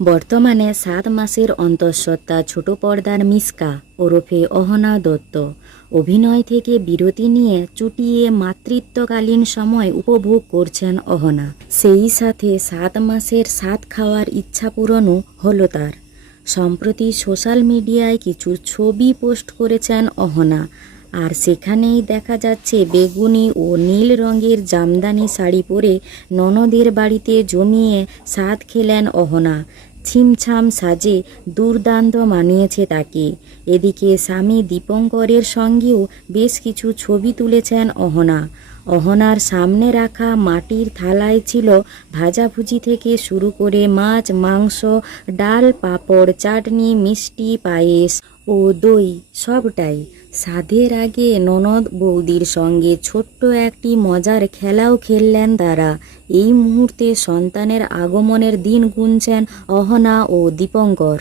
বর্তমানে 7 মাসের অন্তঃসত্ত্বা ছোট পর্দার মিশকা ওরফে অহনা দত্ত অভিনয় থেকে বিরতি নিয়ে চুটিয়ে মাতৃত্বকালীন সময় উপভোগ করছেন অহনা। সেই সাথে 7 মাসের 7 খাওয়ার ইচ্ছা পূরণও হলো তার। সম্প্রতি সোশ্যাল মিডিয়ায় কিছু ছবি পোস্ট করেছেন অহনা, আর সেখানেই দেখা যাচ্ছে বেগুনি ও নীল রঙের জামদানি শাড়ি পরে ননদের বাড়িতে জমিয়ে স্বাদ খেলেন অহনা। ছিমছাম সাজে দুর্দান্ত মানিয়েছে তাকে। এদিকে স্বামী দীপঙ্করের সঙ্গেও বেশ কিছু ছবি তুলেছেন অহনা। অহনার সামনে রাখা মাটির থালায় ছিল ভাজাভুজি থেকে শুরু করে মাছ, মাংস, ডাল, পাঁপড়, চাটনি, মিষ্টি, পায়েস ও দই, সবটাই। স্বাদের আগে ননদ বৌদির সঙ্গে ছোট্ট একটি মজার খেলাও খেললেন তারা। এই মুহূর্তে সন্তানের আগমনের দিন গুনছেন অহনা ও দীপঙ্কর।